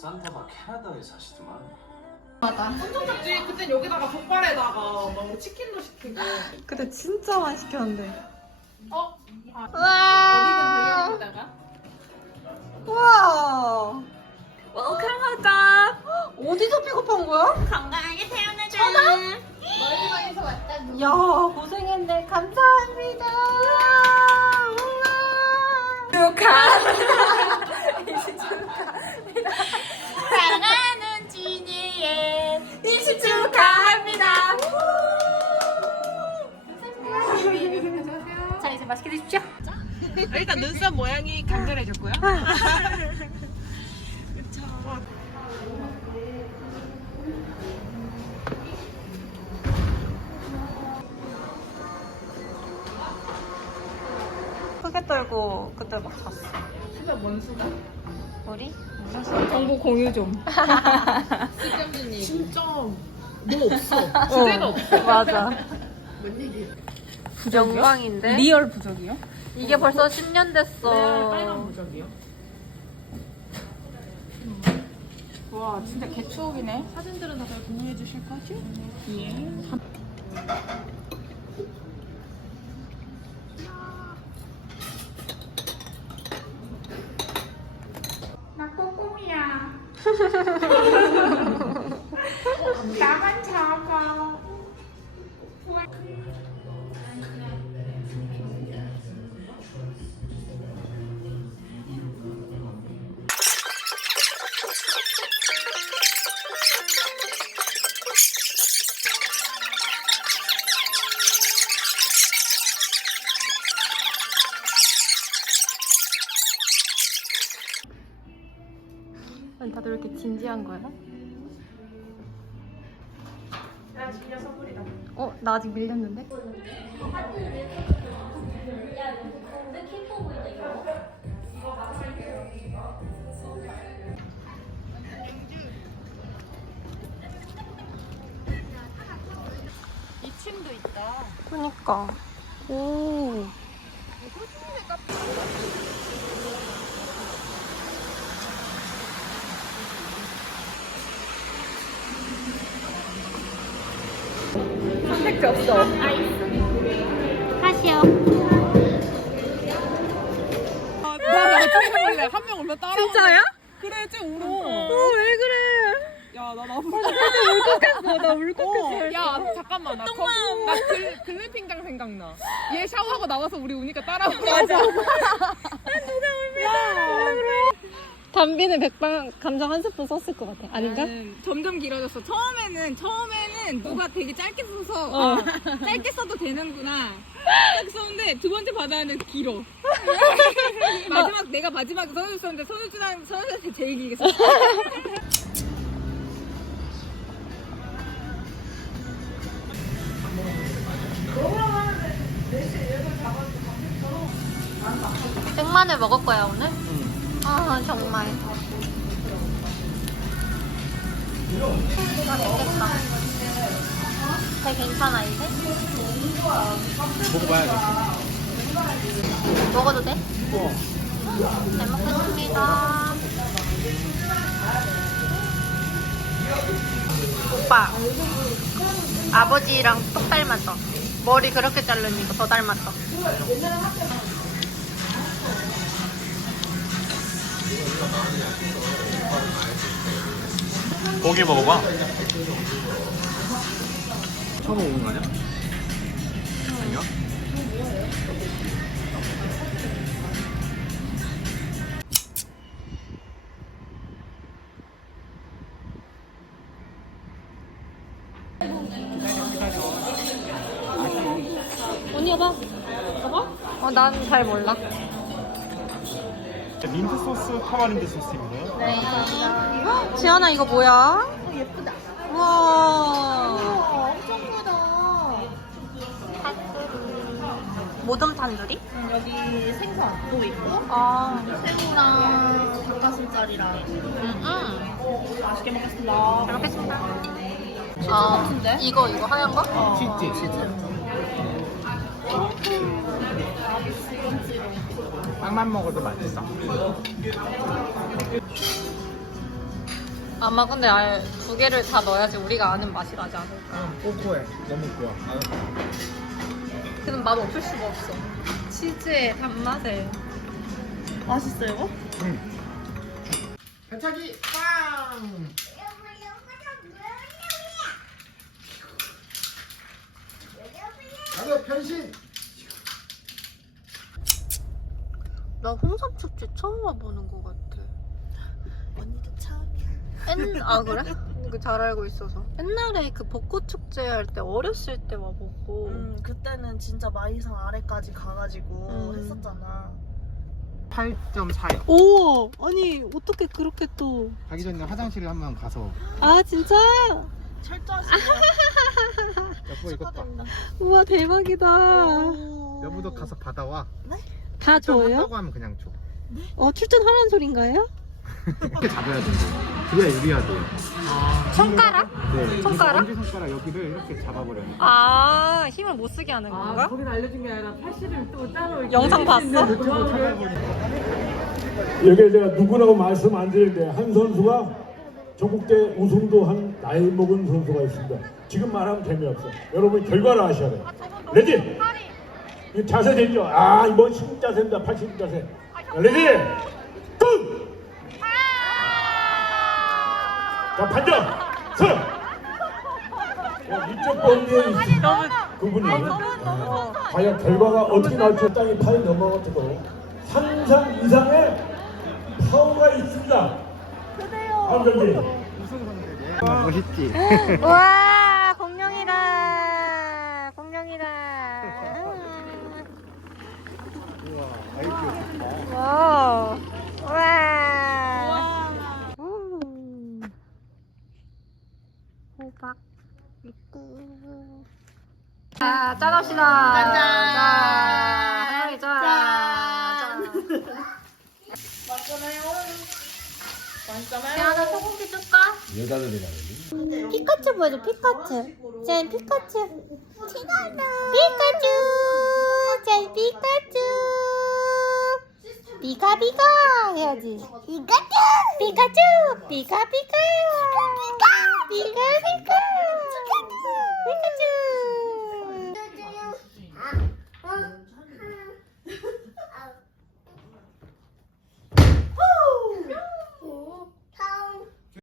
산타가 캐나다에 사시더만. 엄청 작지? 그땐 여기다가 족발에다가 막 치킨도 시키고 근데 진짜 많이 시켰는데. 어? 아, 와. 어디든 배경에다가 우와. 웰컴하다. 어디서 픽업한 거야? 건강하게 태어나자. 멀리멀리서 왔다고 야 고생했네. 감사합 맛있게 드십시오. 일단 눈썹 모양이 간결해졌고요 크게 떨고 그때 막 잤어. 수가 뭔 수가? 우리 무슨 소리? 정보 공유 좀 진짜 뭐 없어 주제가 없어 맞아. 뭔 얘기 영광인데. 리얼 부적이요? 이게 벌써 10년 됐어. 네, 빨간 부적이요? 와 진짜 개추억이네 사진들은 다들 공유해 주실 거죠? 예 나 꼬꼬미야 어? 나 아직 밀렸는데? 이 침도 있다 그니까. 오. 선택지 없어. 하시오. 나 나중에 볼래. 한명 올면 따라 진짜야? 그래 쟤 울어. 왜 그래? 야 나 나 울컥했어. 나 울컥했어. 야 잠깐만 나, 거, 나 글, 글래핑장 생각나. 얘 샤워하고 나와서 우리 우니까 따라오고. 맞아 담비는 백방 감정 한 스푼 썼을 것 같아. 아닌가? 점점 길어졌어. 처음에는 처음에는 누가 되게 짧게 써서 어. 아, 짧게 써도 되는구나. 딱 썼는데 두 번째 바다는 길어. 마지막 내가 마지막에 써줬었는데 선우주랑 선우주한테 제일 길게 썼어. 생마늘 먹을 거야 오늘? 아 정말. 이거 됐겠다. 배 괜찮아 이제? 먹어봐야겠다. 먹어도 돼? 잘 먹겠습니다. 오빠, 아버지랑 똑 닮았어. 머리 그렇게 자르니까 더 닮았어. 고기 먹어봐. 처음 먹는 거 아니야? 아닌가? 언니 봐. 봐봐? 어, 난 잘 몰라. 민트 소스 타마린드 소스입니다. 네. 헉, 지연아 이거 뭐야? 예쁘다. 우와. 엄청 크다 모듬 탄두리? 여기 생선도 있고 아. 새우랑 닭가슴살이랑 음, 음. 맛있게 먹겠습니다 잘 먹겠습니다. 아, 이거 이거 하얀 거? 치즈, 치즈. 빵만 먹어도 맛있어. 아마 근데 아예 두 개를 다 넣어야지 우리가 아는 맛이 나지 않을까. 아, 꼬꼬해. 너무 좋아. 아, 그는 맛 없을 수가 없어. 치즈의 단맛에. 맛있어요? 배차기 빵! 나도 변신! 나 홍삼 축제 처음 와보는 것 같아. 언니도 처음이야. 옛, 아 그래? 그 잘 알고 있어서. 옛날에 그 벚꽃 축제 할 때 어렸을 때 와보고. 음, 그때는 진짜 마이상 아래까지 가가지고 음. 했었잖아. 8.4요. 오, 아니 어떻게 그렇게 또? 가기 전에 화장실을 한번 가서 아 진짜? 철저하시네. 여보 이것 봐. 축하드립니다. 우와 대박이다. 오. 여보도 가서 받아와. 다 줘요? 한다고 하면 그냥 줘. 어 출전하라는 소린가요? 이렇게 잡아야 된대. 그래야 유리하대요. 손가락? 네. 손가락? 엄지 손가락 여기를 이렇게 잡아버려야 돼. 아 힘을 못 쓰게 하는 건가? 거긴 알려준 게 아니라 팔씨름 또 따로 영상 봤어? 여기에 제가 누구라고 말씀 안 드리는데 한 선수가 전국대 우승도 한 나이 먹은 선수가 있습니다. 지금 말하면 재미없어. 여러분 결과를 아셔야 돼요. 레디! 이 자세 되죠? 아, 이번 10 자세입니다. 80 자세. 자, 레디! 뚝! 자, 반전! 서! 자, 이쪽 범위에 있는 그분이 어, 과연 결과가 어떻게 나올지 땅이 팔이 넘어가지고 상상 이상의 파워가 있습니다. 다음 경기. 와, 멋있지? 와 공룡이다 공룡이다 우와, 아이디어 좋다. 와 와. 음. 호박 있고. 자 짠합시다. 짠. 자, 짠. 짠. 태연아 소고기 줄까? 피카츄 보여줘 피카츄. 짠 피카츄. 피카츄. 짠 피카츄. 피카피카 해야지. 피카츄. 피카츄. 피카피카 피카 Pika pika.